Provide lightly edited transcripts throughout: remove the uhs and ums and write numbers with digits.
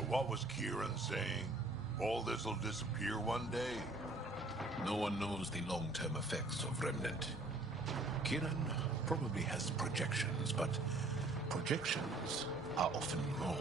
So what was Kieran saying? All this'll disappear one day? No one knows the long-term effects of Remnant. Kieran probably has projections, but projections are often wrong.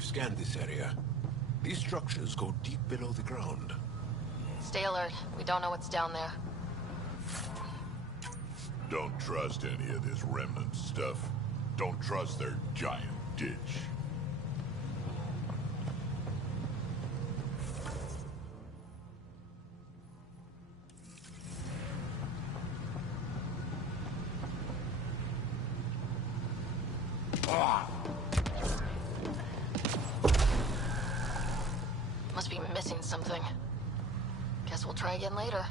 We've scanned this area. These structures go deep below the ground. Stay alert. We don't know what's down there. Don't trust any of this remnant stuff. Don't trust their giant ditch. Must be missing something. Guess we'll try again later.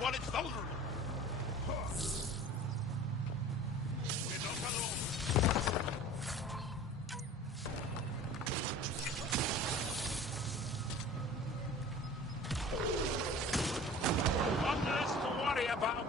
While it's vulnerable. One less to worry about.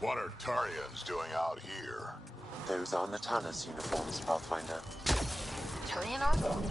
What are Turians doing out here? Those are Natana's uniforms, Pathfinder. Turian armor?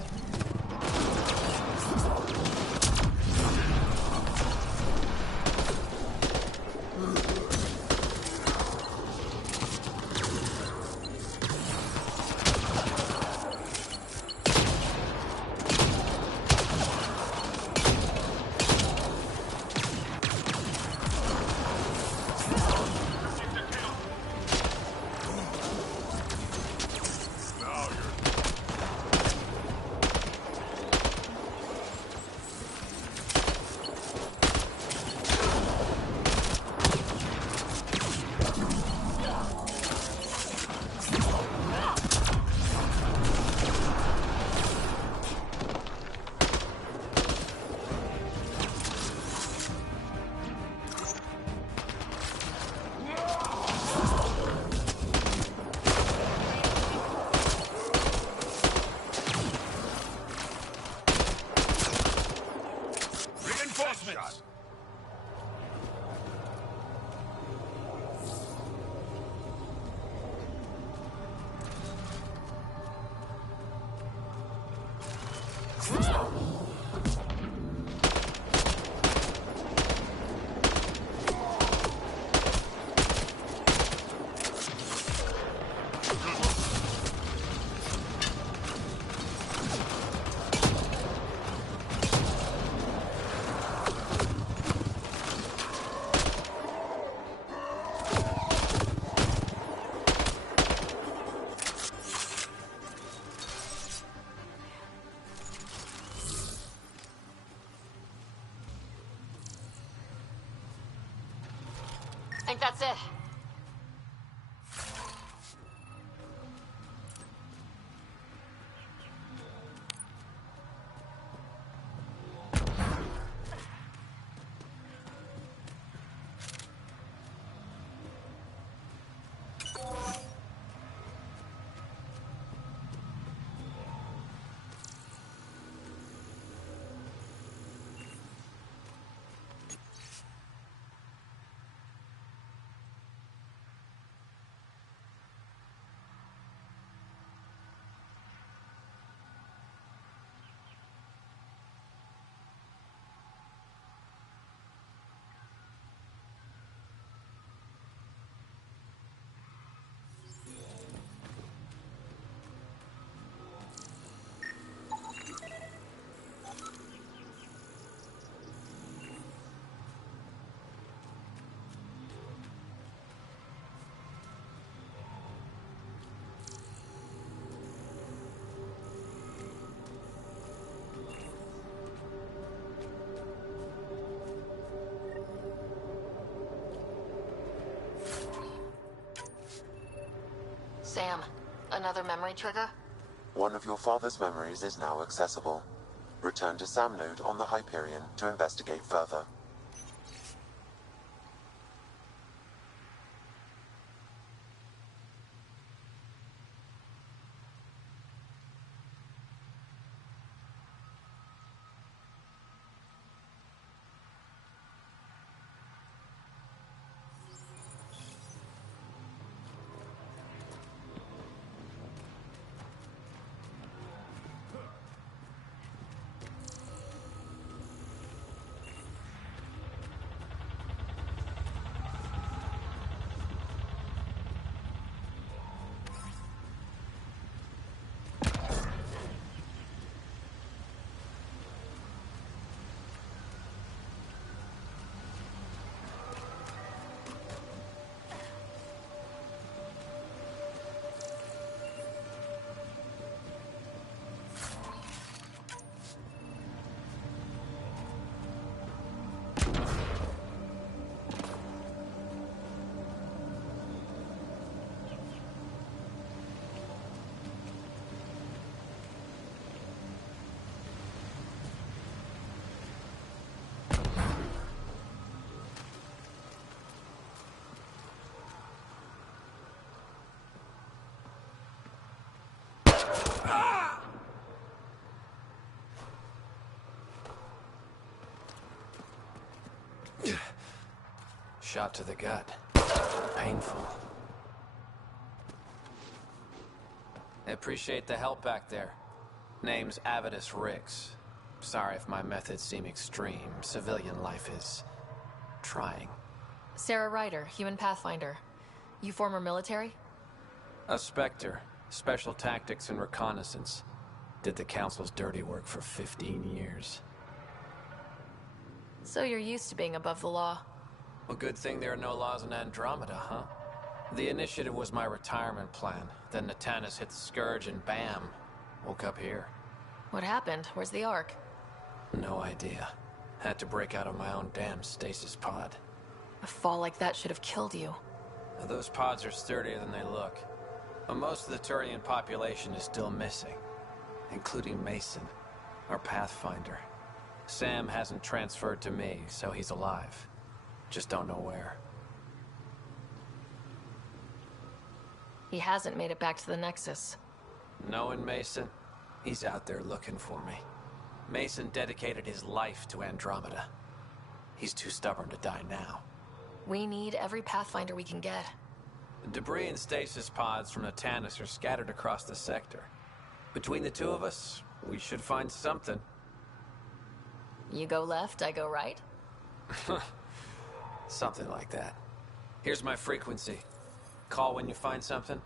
Think that's it? Sam, another memory trigger? One of your father's memories is now accessible. Return to Sam Node on the Hyperion to investigate further. Shot to the gut. Painful. I appreciate the help back there. Name's Avidus Rix. Sorry if my methods seem extreme. Civilian life is trying. Sarah Ryder, human pathfinder. You former military? A Spectre. Special tactics and reconnaissance. Did the Council's dirty work for 15 years. So you're used to being above the law. Well, good thing there are no laws in Andromeda, huh? The initiative was my retirement plan. Then Natanus hit the Scourge and bam, woke up here. What happened? Where's the Ark? No idea. Had to break out of my own damn stasis pod. A fall like that should have killed you. Now, those pods are sturdier than they look. But most of the Turian population is still missing, including Mason, our pathfinder. Sam hasn't transferred to me, so he's alive. Just don't know where. He hasn't made it back to the Nexus. Knowing Mason, he's out there looking for me. Mason dedicated his life to Andromeda. He's too stubborn to die now. We need every pathfinder we can get. The debris and stasis pods from Natanus are scattered across the sector. Between the two of us, we should find something. You go left, I go right? Something like that. Here's my frequency. Call when you find something.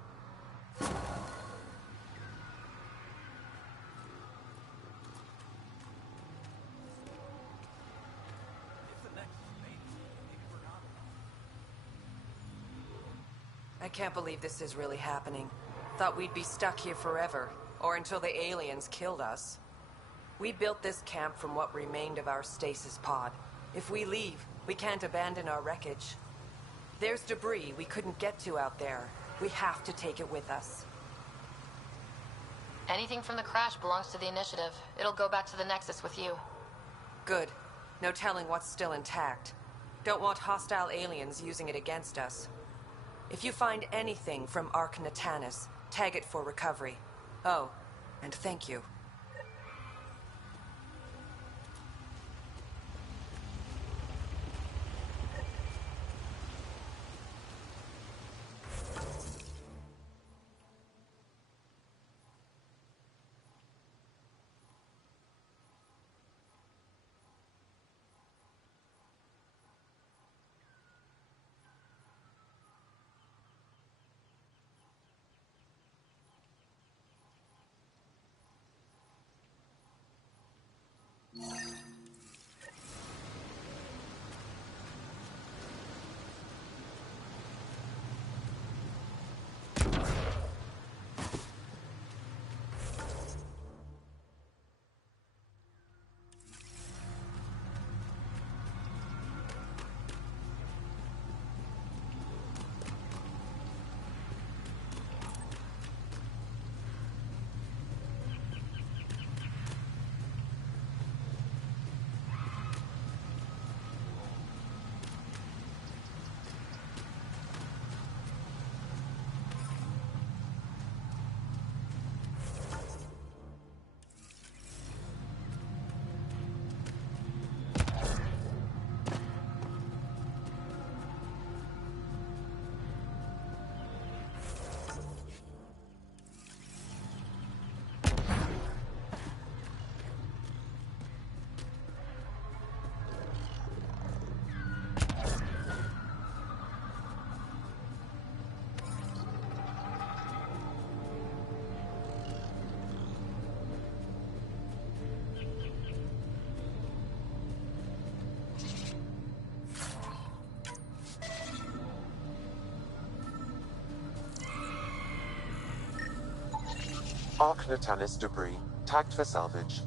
I can't believe this is really happening. Thought we'd be stuck here forever, or until the aliens killed us. We built this camp from what remained of our stasis pod. If we leave, we can't abandon our wreckage. There's debris we couldn't get to out there. We have to take it with us. Anything from the crash belongs to the Initiative. It'll go back to the Nexus with you. Good. No telling what's still intact. Don't want hostile aliens using it against us. If you find anything from Ark Natanis, tag it for recovery. Oh, and thank you. Ark Natanis debris, tagged for salvage.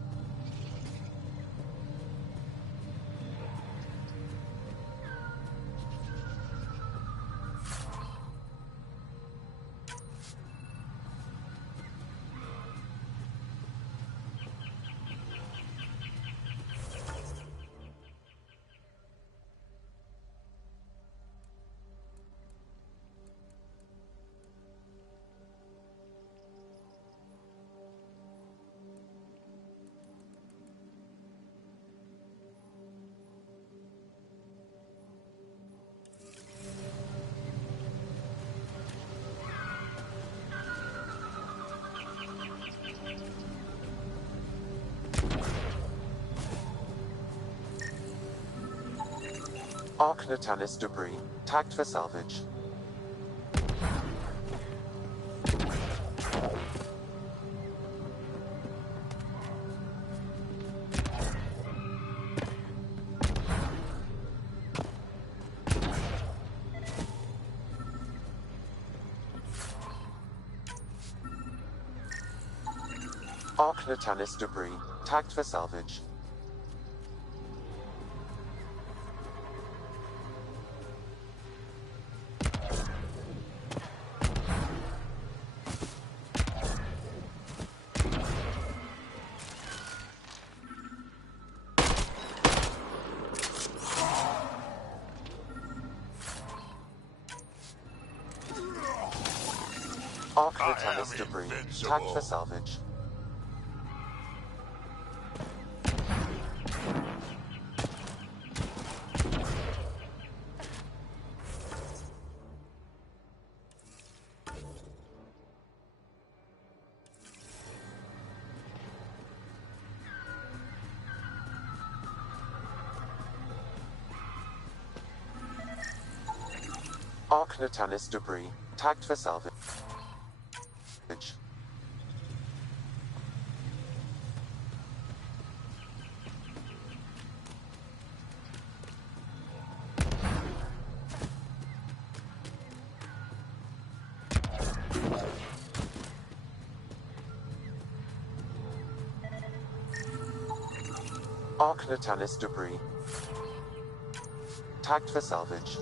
Ark Natanis debris, tagged for salvage. Ark Natanis debris, tagged for salvage. Ark Natanis debris, tagged for salvage. Ark Natanis debris, tagged for salvage. Ark Natanis debris, tagged for salvage.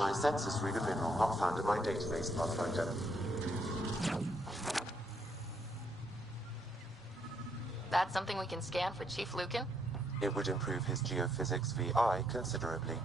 My census read a mineral not found in my database, Pathfinder. That's something we can scan for Chief Lucan? It would improve his geophysics VI considerably.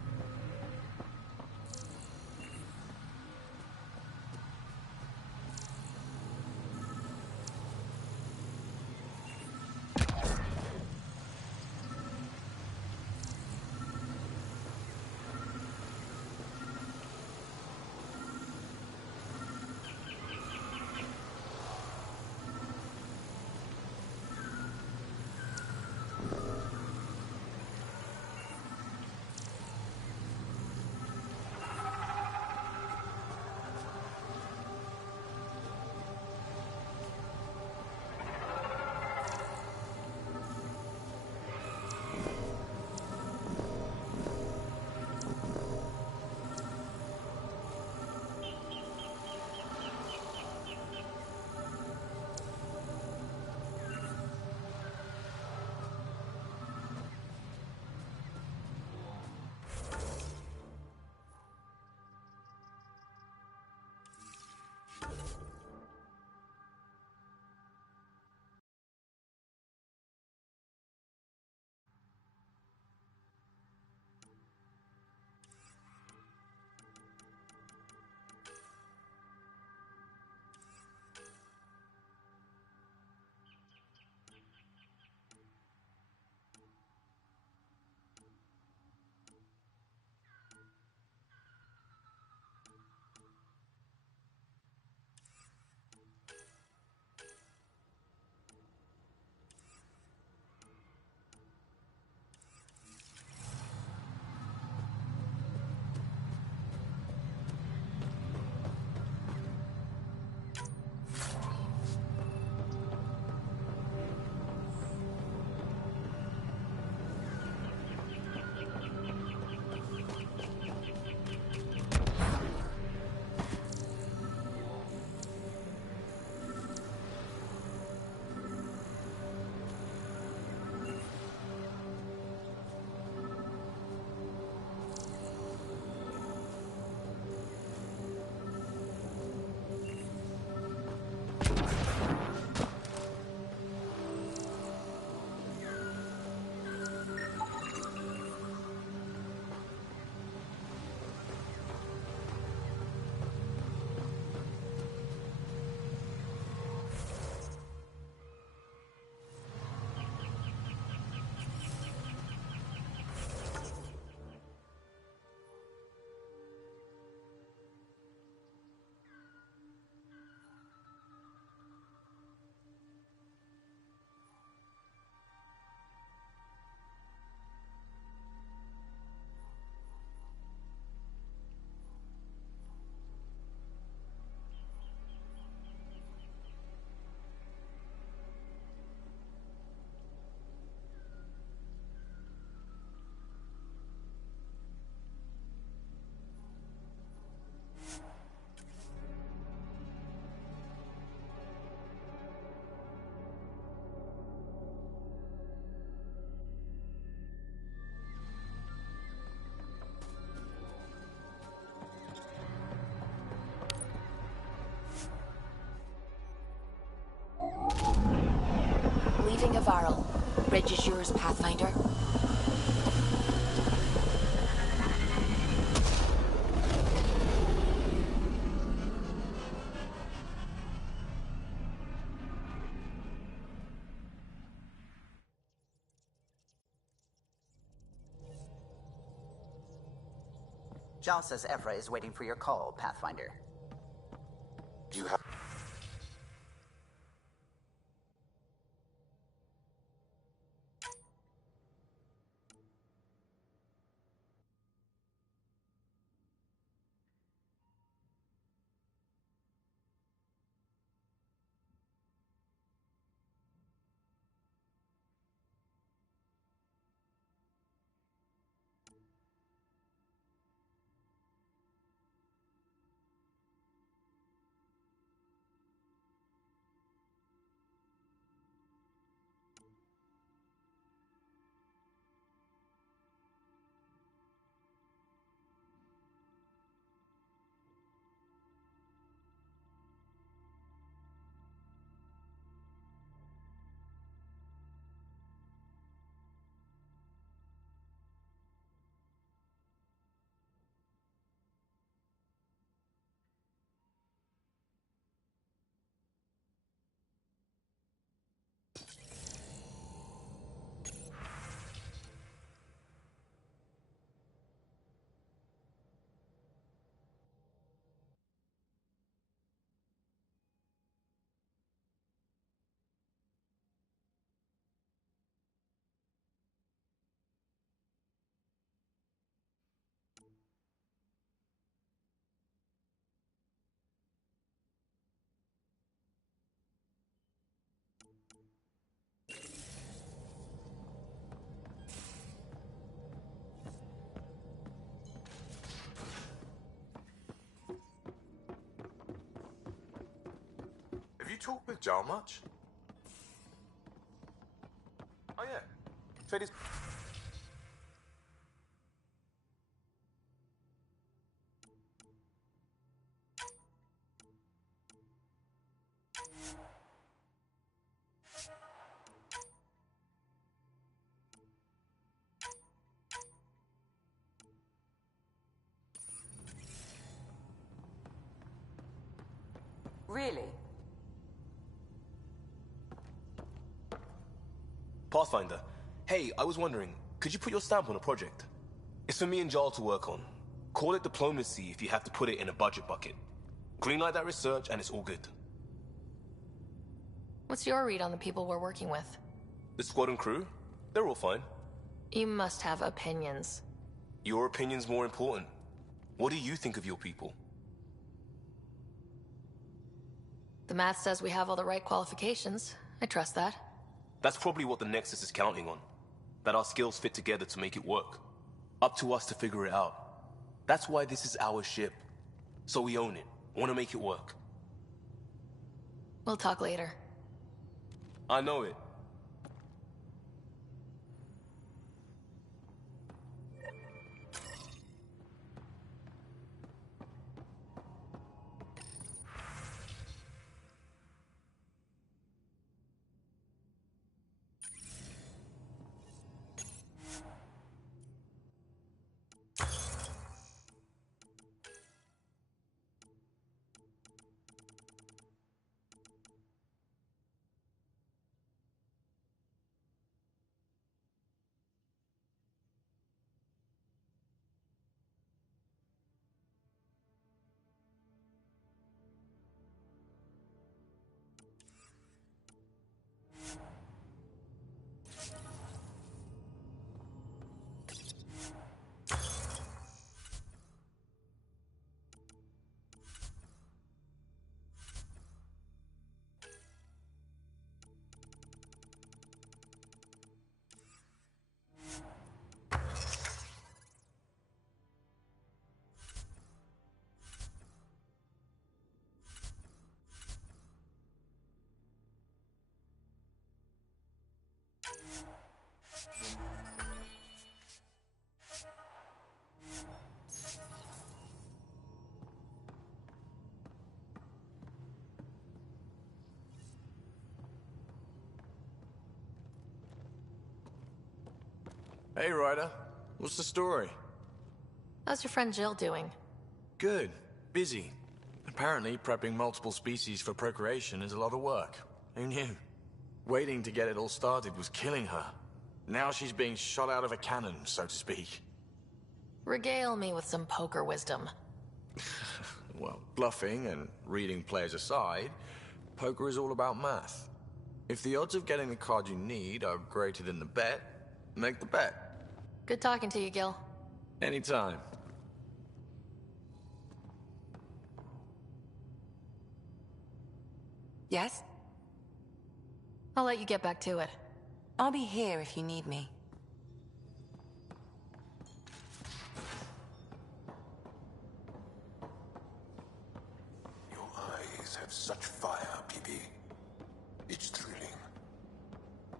Leaving a Varl. Reg is yours, Pathfinder. John says Evra is waiting for your call, Pathfinder. You have... you talk with Jar much? Oh yeah. Freddy's... Really? Pathfinder, hey, I was wondering, could you put your stamp on a project? It's for me and Jarl to work on. Call it diplomacy if you have to put it in a budget bucket. Greenlight that research and it's all good. What's your read on the people we're working with? The squad and crew? They're all fine. You must have opinions. Your opinion's more important. What do you think of your people? The math says we have all the right qualifications. I trust that. That's probably what the Nexus is counting on. That our skills fit together to make it work. Up to us to figure it out. That's why this is our ship. So we own it. Want to make it work. We'll talk later. I know it. Hey, Ryder. What's the story? How's your friend Jill doing? Good. Busy. Apparently, prepping multiple species for procreation is a lot of work. Who knew? Waiting to get it all started was killing her. Now she's being shot out of a cannon, so to speak. Regale me with some poker wisdom. Well, bluffing and reading players aside, poker is all about math. If the odds of getting the card you need are greater than the bet, make the bet. Good talking to you, Gil. Anytime. Yes? I'll let you get back to it. I'll be here if you need me. Your eyes have such fire, PB. It's thrilling.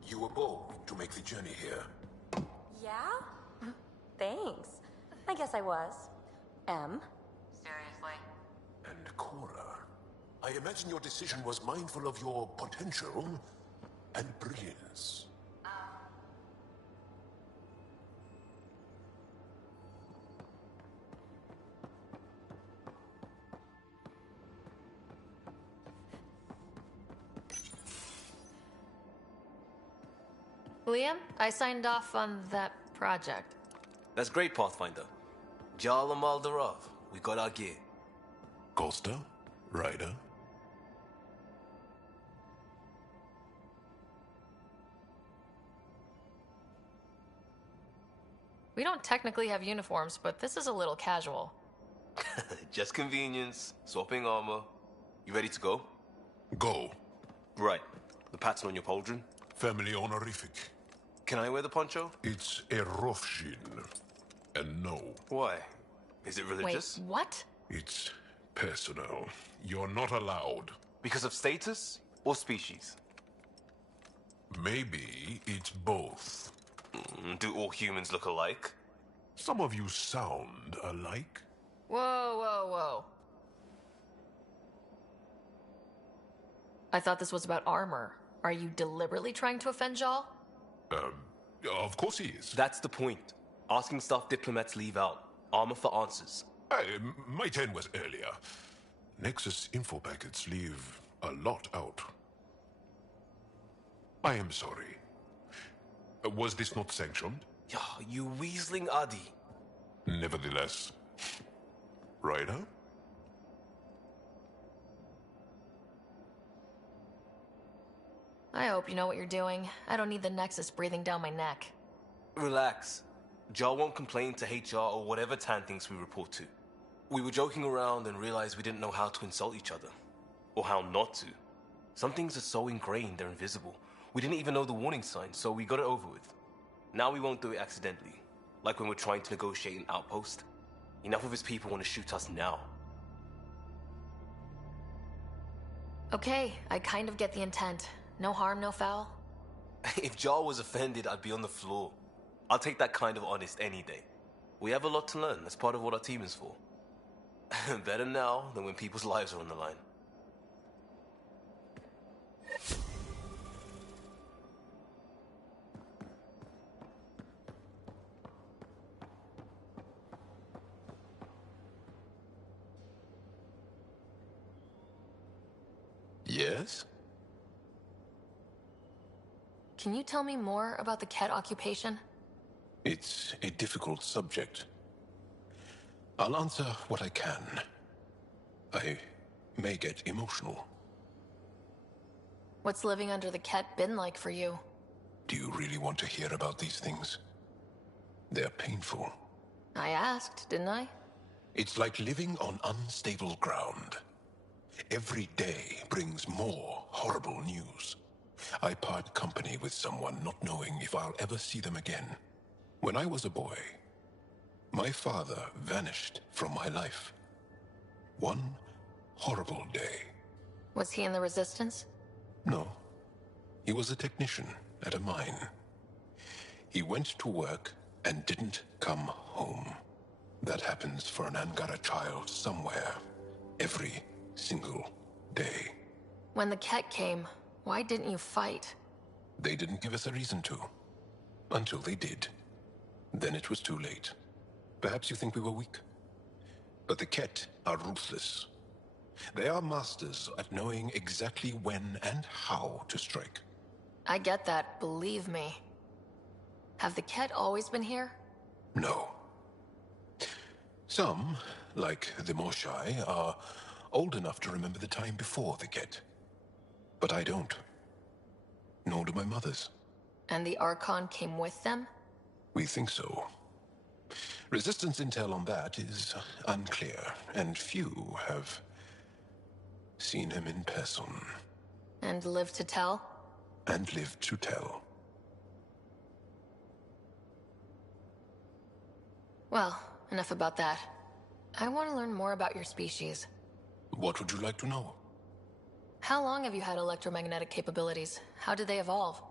You were bold to make the journey here. Yeah? Thanks. I guess I was. Seriously? And Cora, I imagine your decision was mindful of your potential and brilliance. Liam, I signed off on that project. That's great, Pathfinder. Jarl and Maldarov, we got our gear. Costa? Ryder? We don't technically have uniforms, but this is a little casual. Just convenience, swapping armor. You ready to go? Go. Right. The pattern on your pauldron? Family honorific. Can I wear the poncho? It's a Rofshin. And no, Why? Is it religious? Wait, what? it's personal. You're not allowed. Because of status? Or species? Maybe it's both. Do all humans look alike? Some of you sound alike. Whoa, whoa, whoa. I thought this was about armor. Are you deliberately trying to offend Jal? Of course he is. That's the point. Asking stuff diplomats leave out. Armor for answers. My turn was earlier. Nexus info packets leave a lot out. I am sorry. Was this not sanctioned? Yeah, you weaseling Adi. Nevertheless. Ryder? I hope you know what you're doing. I don't need the Nexus breathing down my neck. Relax. Jar won't complain to HR or whatever Tan thinks we report to. We were joking around and realized we didn't know how to insult each other. Or how not to. Some things are so ingrained they're invisible. We didn't even know the warning sign, so we got it over with. Now we won't do it accidentally. Like when we're trying to negotiate an outpost. Enough of his people want to shoot us now. Okay, I kind of get the intent. No harm, no foul. If Jar was offended, I'd be on the floor. I'll take that kind of honest any day. We have a lot to learn. That's part of what our team is for. Better now than when people's lives are on the line. Yes? Can you tell me more about the Ket occupation? It's a difficult subject. I'll answer what I can. I may get emotional. What's living under the Ket been like for you? Do you really want to hear about these things? They're painful. I asked, didn't I? It's like living on unstable ground. Every day brings more horrible news. I part company with someone not knowing if I'll ever see them again. When I was a boy, my father vanished from my life. One horrible day. Was he in the Resistance? No. He was a technician at a mine. He went to work and didn't come home. That happens for an Angara child somewhere, every single day. When the Ket came, why didn't you fight? They didn't give us a reason to. Until they did. Then it was too late. Perhaps you think we were weak. But the Ket are ruthless. They are masters at knowing exactly when and how to strike. I get that, believe me. Have the Ket always been here? No. Some, like the Moshai, are old enough to remember the time before the Ket. But I don't. Nor do my mothers. And the Archon came with them? We think so. Resistance intel on that is unclear, and few have seen him in person. And lived to tell? And lived to tell. Well, enough about that. I want to learn more about your species. What would you like to know? How long have you had electromagnetic capabilities? How did they evolve?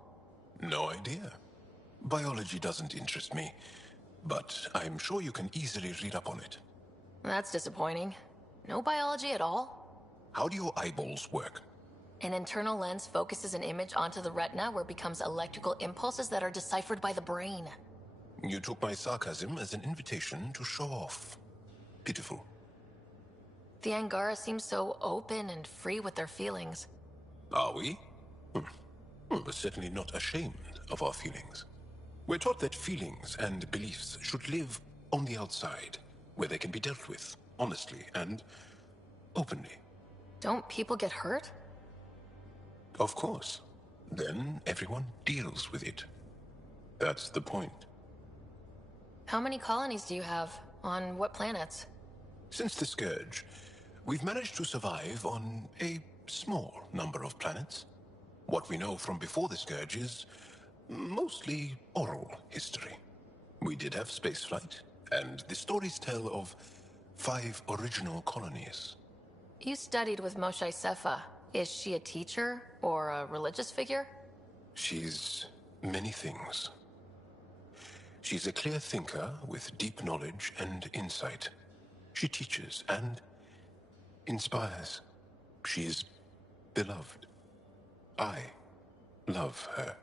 No idea. Biology doesn't interest me, but I'm sure you can easily read up on it. That's disappointing. No biology at all? How do your eyeballs work? An internal lens focuses an image onto the retina where it becomes electrical impulses that are deciphered by the brain. You took my sarcasm as an invitation to show off. Pitiful. The Angara seem so open and free with their feelings. Are we? We're certainly not ashamed of our feelings. We're taught that feelings and beliefs should live on the outside, where they can be dealt with, honestly and openly. Don't people get hurt? Of course. Then everyone deals with it. That's the point. How many colonies do you have? On what planets? Since the Scourge, we've managed to survive on a small number of planets. What we know from before the Scourge is mostly oral history. We did have spaceflight, and the stories tell of 5 original colonies. You studied with Moshe Sefa. Is she a teacher or a religious figure? She's many things. She's a clear thinker with deep knowledge and insight. She teaches and inspires. She's beloved. I love her.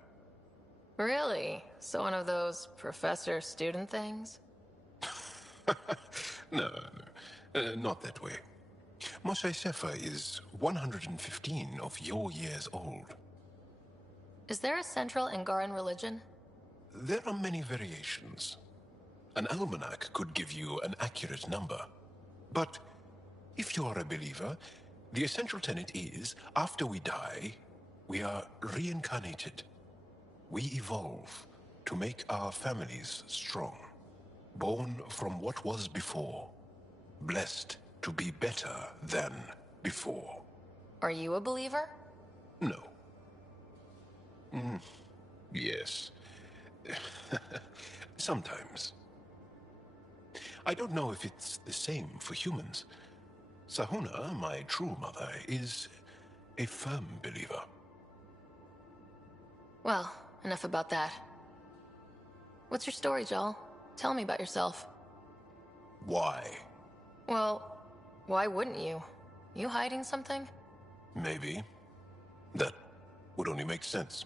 Really? So one of those professor-student things? No, not that way. Moshe Sefer is 115 of your years old. Is there a central Angaran religion? There are many variations. An almanac could give you an accurate number. But if you are a believer, the essential tenet is, after we die, we are reincarnated. We evolve to make our families strong. Born from what was before. Blessed to be better than before. Are you a believer? No. Yes. Sometimes. I don't know if it's the same for humans. Sahuna, my true mother, is a firm believer. Well, enough about that. What's your story, Jal? Tell me about yourself. Why? Well, why wouldn't you? You hiding something? Maybe. That would only make sense.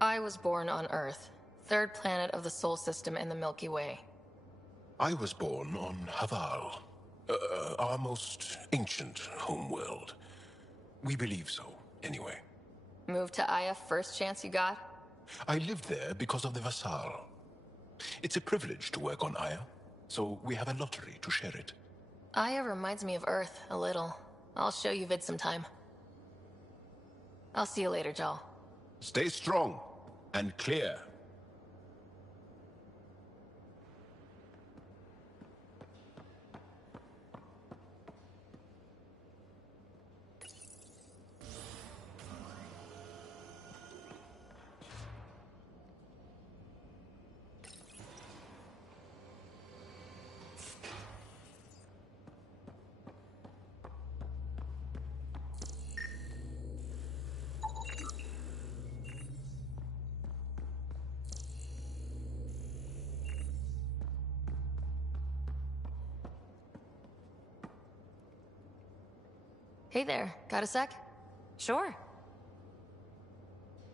I was born on Earth, third planet of the Sol System in the Milky Way. I was born on Haval, our most ancient homeworld. We believe so, anyway. Moved to Aya first chance you got? I lived there because of the Vassal. It's a privilege to work on Aya, so we have a lottery to share it. Aya reminds me of Earth, a little. I'll show you vid sometime. I'll see you later, Jal. Stay strong and clear. Hey there, got a sec? Sure.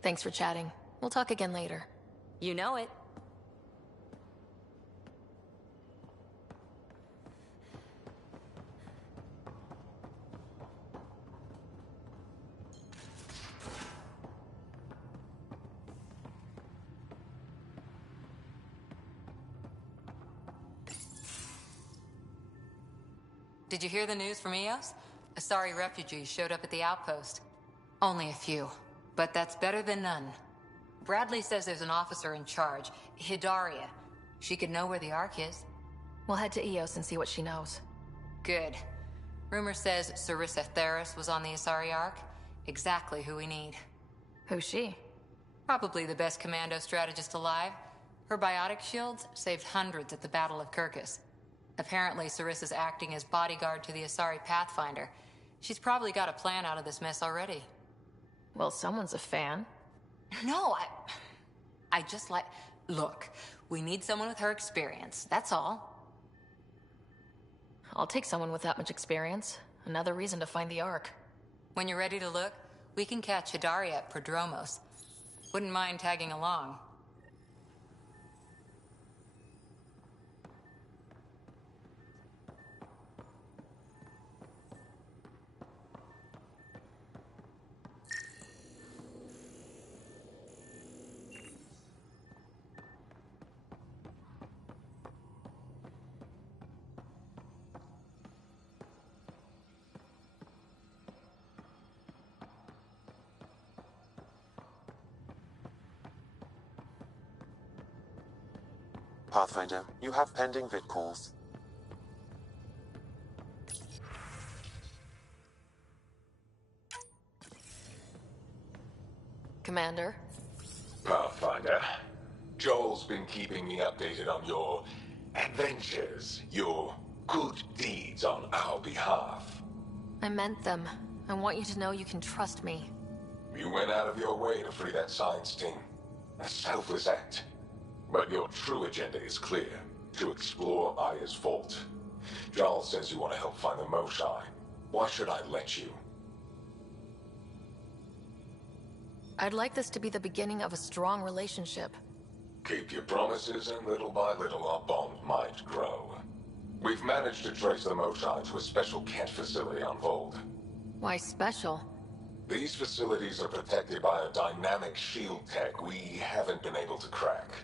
Thanks for chatting. We'll talk again later. You know it. Did you hear the news from Eos? Asari refugees showed up at the outpost. Only a few, but that's better than none. Bradley says there's an officer in charge, Hidaria. She could know where the Ark is. We'll head to Eos and see what she knows. Good. Rumor says Sarissa Theris was on the Asari Ark. Exactly who we need. Who's she? Probably the best commando strategist alive. Her biotic shields saved hundreds at the Battle of Kirkus. Apparently, Sarissa's acting as bodyguard to the Asari Pathfinder. She's probably got a plan out of this mess already. Well, someone's a fan. No, I just like... Look, we need someone with her experience, that's all. I'll take someone with that much experience. Another reason to find the Ark. When you're ready to look, we can catch Hidaria at Prodromos. Wouldn't mind tagging along. Pathfinder, you have pending vid calls. Commander? Pathfinder, Joel's been keeping me updated on your adventures, your good deeds on our behalf. I meant them. I want you to know you can trust me. You went out of your way to free that science team. A selfless act. But your true agenda is clear. To explore Aya's vault. Jarl says you want to help find the Moshae. Why should I let you? I'd like this to be the beginning of a strong relationship. Keep your promises, and little by little our bond might grow. We've managed to trace the Moshae to a special Kent facility on Vold. Why special? These facilities are protected by a dynamic shield tech we haven't been able to crack.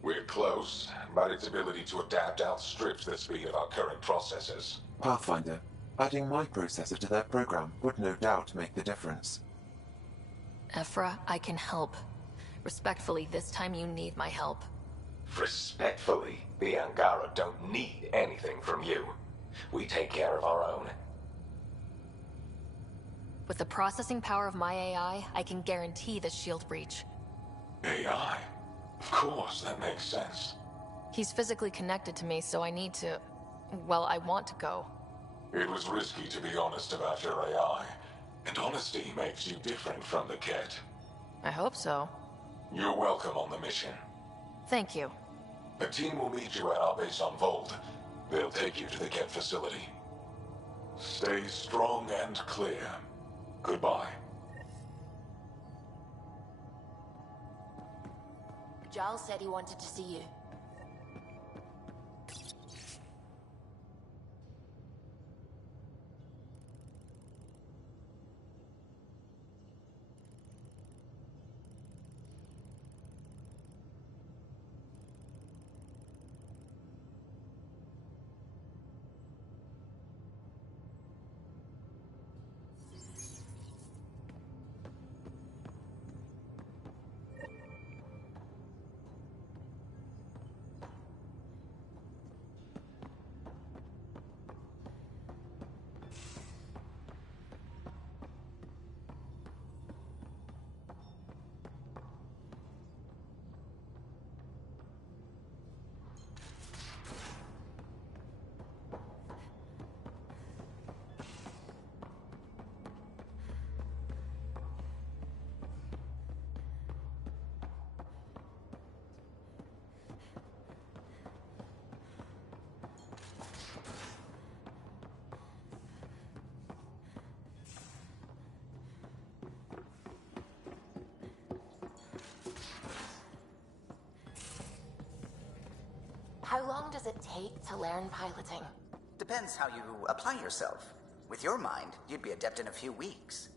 We're close, but its ability to adapt outstrips the speed of our current processors. Pathfinder, adding my processor to their program would no doubt make the difference. Ephra, I can help. Respectfully, this time you need my help. Respectfully, the Angara don't need anything from you. We take care of our own. With the processing power of my AI, I can guarantee the shield breach. AI? Of course, that makes sense. He's physically connected to me, so I need to... well, I want to go. It was risky to be honest about your AI. And honesty makes you different from the Ket. I hope so. You're welcome on the mission. Thank you. A team will meet you at our base on Vold. They'll take you to the Ket facility. Stay strong and clear. Goodbye. Giles said he wanted to see you. How long does it take to learn piloting? Depends how you apply yourself. With your mind, you'd be adept in a few weeks.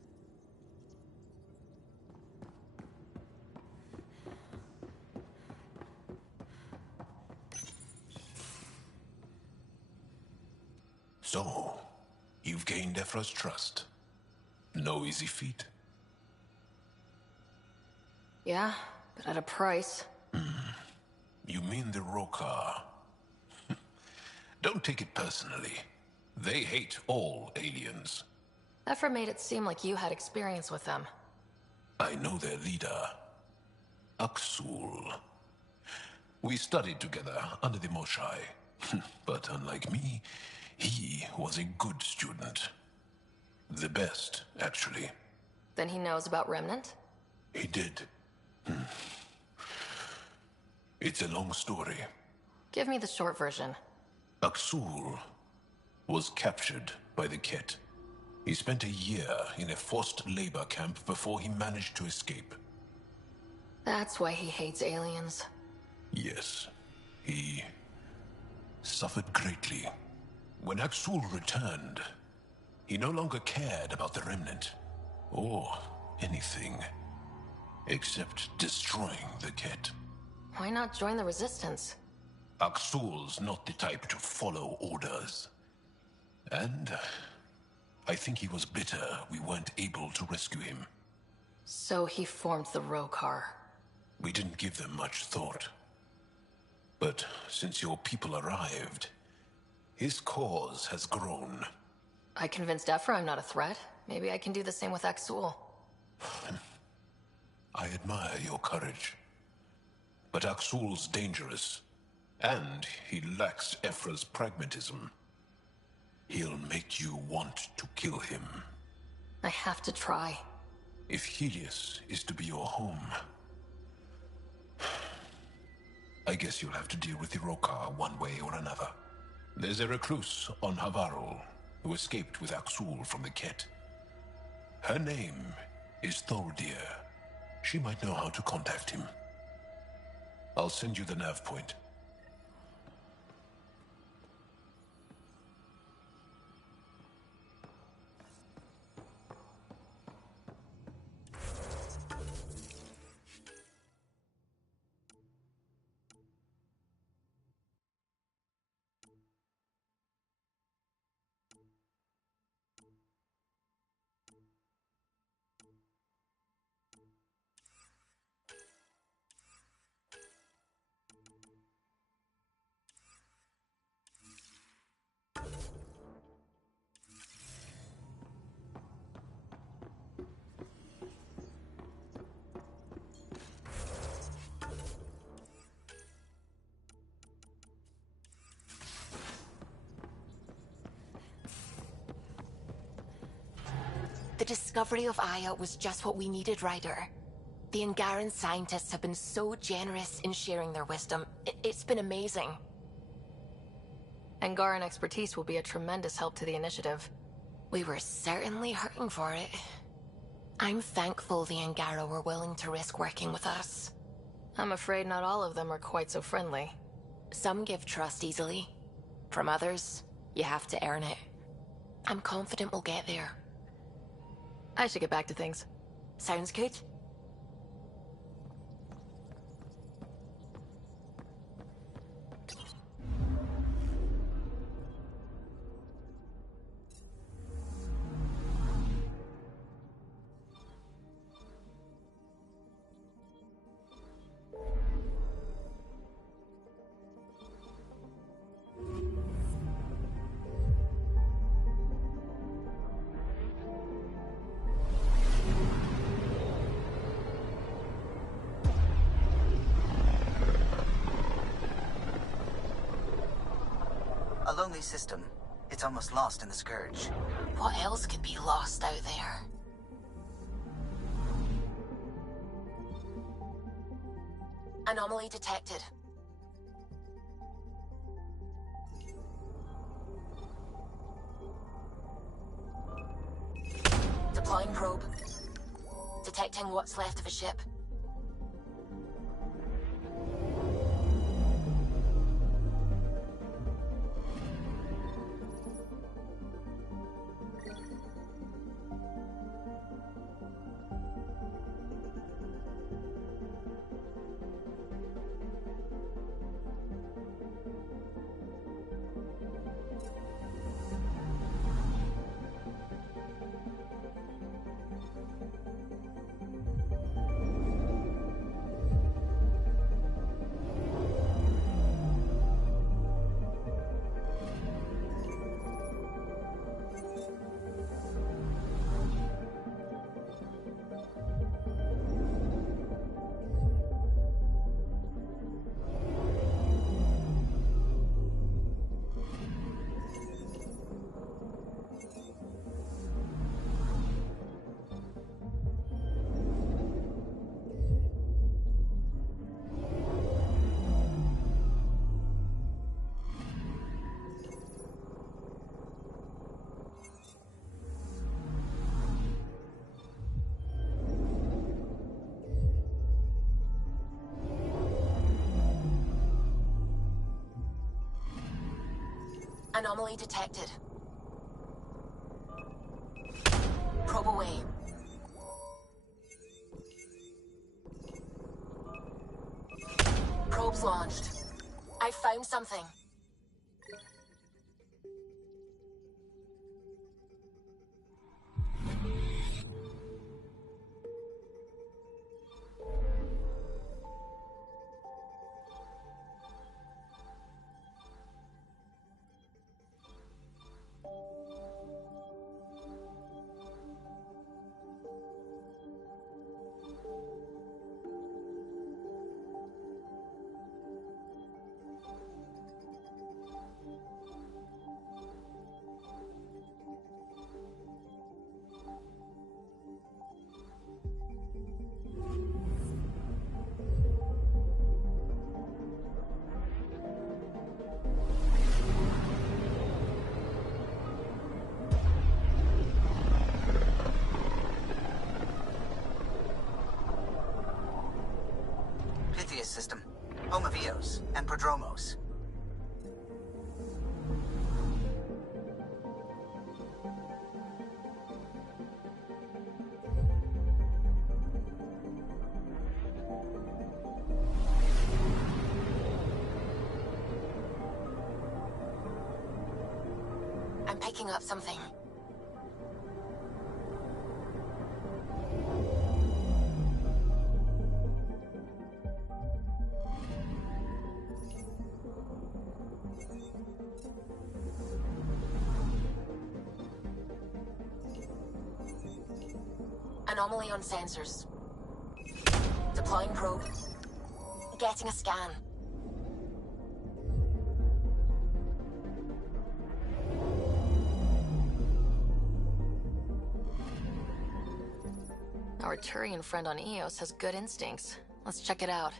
So, you've gained Ephra's trust. No easy feat. Yeah, but at a price. You mean the Rokar? Don't take it personally. They hate all aliens. Ephra made it seem like you had experience with them. I know their leader, Aksul. We studied together under the Moshae. But unlike me, he was a good student. The best, actually. Then he knows about Remnant? He did. It's a long story. Give me the short version. Aksul was captured by the Ket. He spent a year in a forced labor camp before he managed to escape. That's why he hates aliens. Yes, he suffered greatly. When Aksul returned, he no longer cared about the Remnant, or anything, except destroying the Ket. Why not join the Resistance? Aksul's not the type to follow orders. And I think he was bitter we weren't able to rescue him. So he formed the Rokar. We didn't give them much thought. But since your people arrived, his cause has grown. I convinced Ephra I'm not a threat. Maybe I can do the same with Aksul. I admire your courage. But Aksul's dangerous, and he lacks Ephra's pragmatism. He'll make you want to kill him. I have to try. If Helios is to be your home, I guess you'll have to deal with the Rokar one way or another. There's a recluse on Havarul who escaped with Aksul from the Ket. Her name is Thordir. She might know how to contact him. I'll send you the nav point. The discovery of Aya was just what we needed, Ryder. The Angaran scientists have been so generous in sharing their wisdom. It's been amazing. Angaran expertise will be a tremendous help to the initiative. We were certainly hurting for it. I'm thankful the Angara were willing to risk working with us. I'm afraid not all of them are quite so friendly. Some give trust easily. From others, you have to earn it. I'm confident we'll get there. I should get back to things. Sounds good? A lonely system. It's almost lost in the Scourge. What else could be lost out there? Anomaly detected. Deploying probe. Detecting what's left of a ship. Anomaly detected. Probe away. Probe's launched. I found something. home of Eos and Prodromos. I'm picking up something. Anomaly on sensors. Deploying probe. Getting a scan. Our Turian friend on Eos has good instincts. Let's check it out.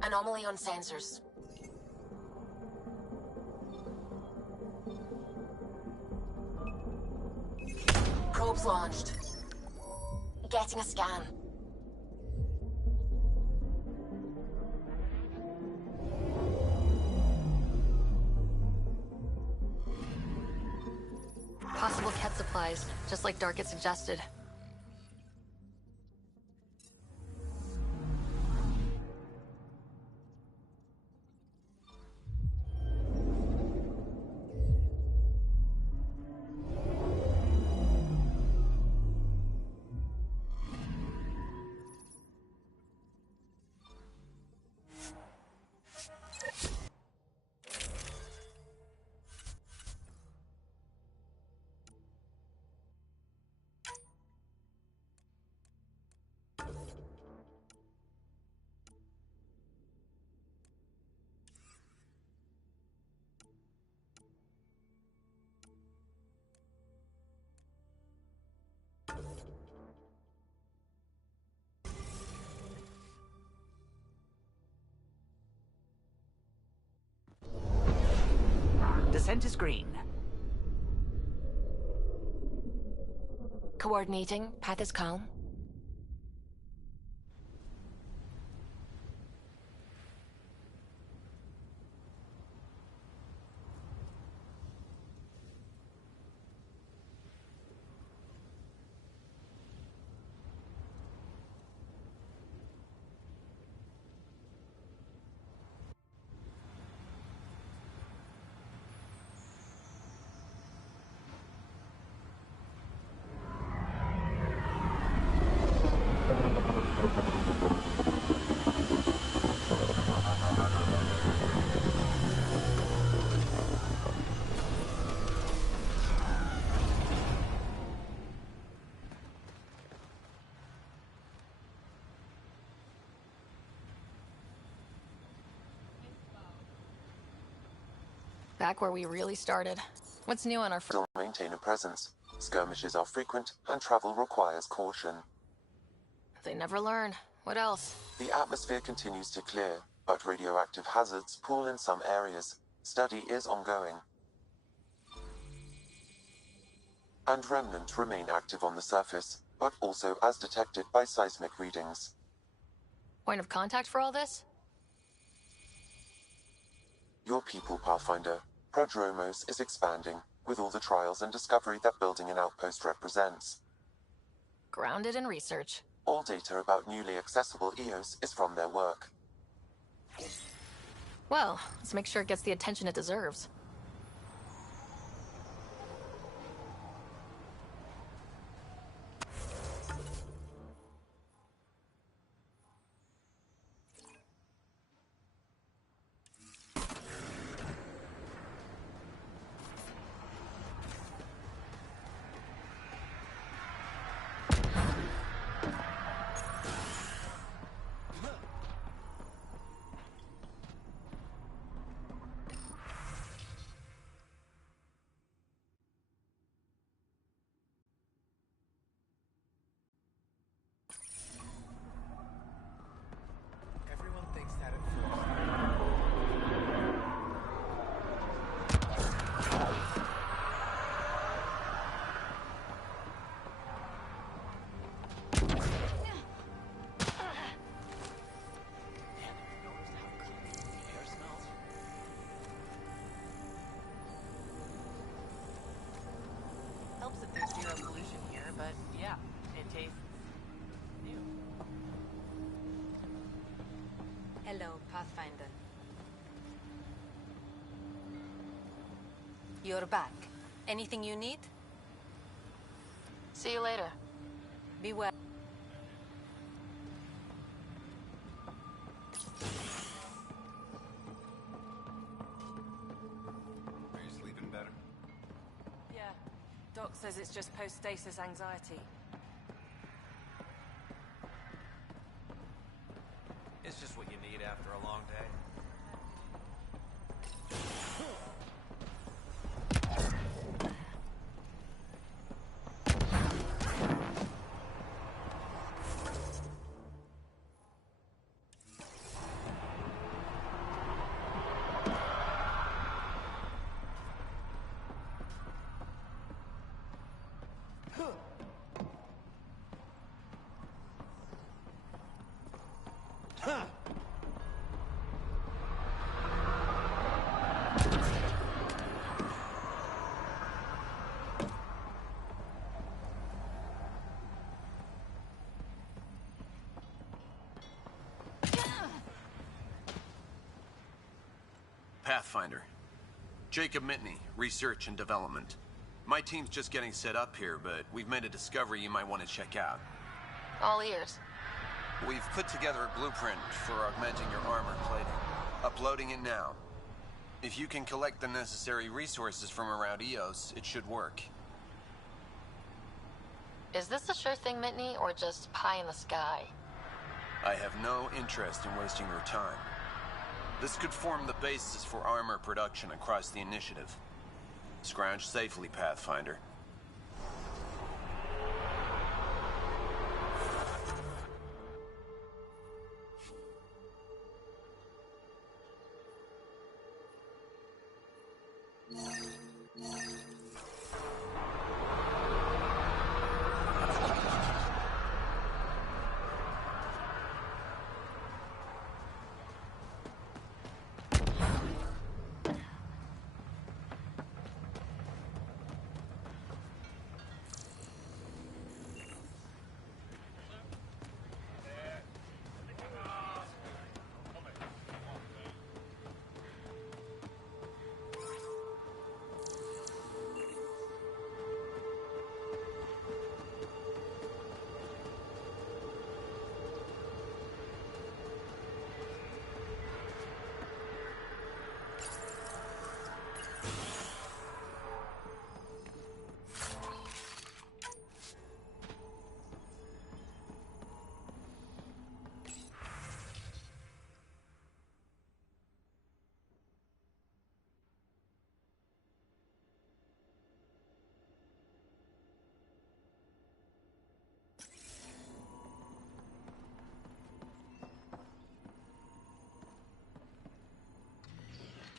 Anomaly on sensors. Probes launched. Getting a scan. Possible Ket supplies, just like Dark had suggested. Descent is green. Coordinating. Path is calm. Back where we really started. What's new on our Still maintain a presence. Skirmishes are frequent, and travel requires caution. They never learn. What else? The atmosphere continues to clear, but radioactive hazards pool in some areas. Study is ongoing. And Remnant remain active on the surface, but also as detected by seismic readings. Point of contact for all this? Your people, Pathfinder. Prodromos is expanding, with all the trials and discovery that building an outpost represents. Grounded in research. All data about newly accessible Eos is from their work. Well, let's make sure it gets the attention it deserves. You're back. Anything you need? See you later. Be well. Are you sleeping better? Yeah. Doc says it's just post-stasis anxiety. It's just what you need after a long day. Pathfinder. Jacob Mitney, Research and Development. My team's just getting set up here, but we've made a discovery you might want to check out. All ears. We've put together a blueprint for augmenting your armor plating. Uploading it now. If you can collect the necessary resources from around EOS, it should work. Is this a sure thing, Mitney, or just pie in the sky? I have no interest in wasting your time. This could form the basis for armor production across the initiative. Scrounge safely, Pathfinder.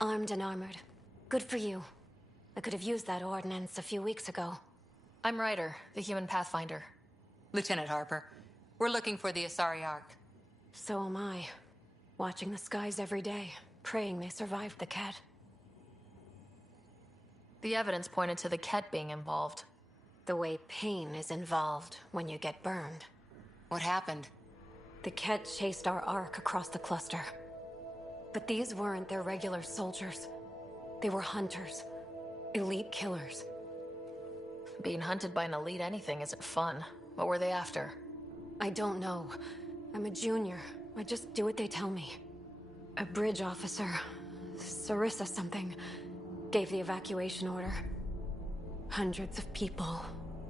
Armed and armored. Good for you. I could have used that ordnance a few weeks ago. I'm Ryder, the human pathfinder. Lieutenant Harper, we're looking for the Asari Ark. So am I. Watching the skies every day, praying they survived the Ket. The evidence pointed to the Ket being involved. The way pain is involved when you get burned. What happened? The Ket chased our Ark across the cluster. But these weren't their regular soldiers. They were hunters. Elite killers. Being hunted by an elite anything isn't fun. What were they after? I don't know. I'm a junior. I just do what they tell me. A bridge officer, Sarissa something, gave the evacuation order. Hundreds of people,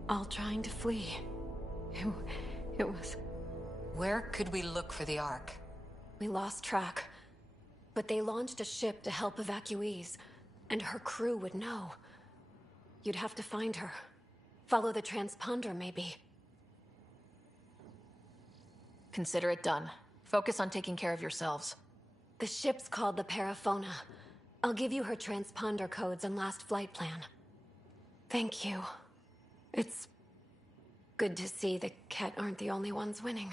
all trying to flee. It was... Where could we look for the Ark? We lost track. But they launched a ship to help evacuees, and her crew would know. You'd have to find her. Follow the transponder, maybe. Consider it done. Focus on taking care of yourselves. The ship's called the Paraphona. I'll give you her transponder codes and last flight plan. Thank you. It's good to see the Ket aren't the only ones winning.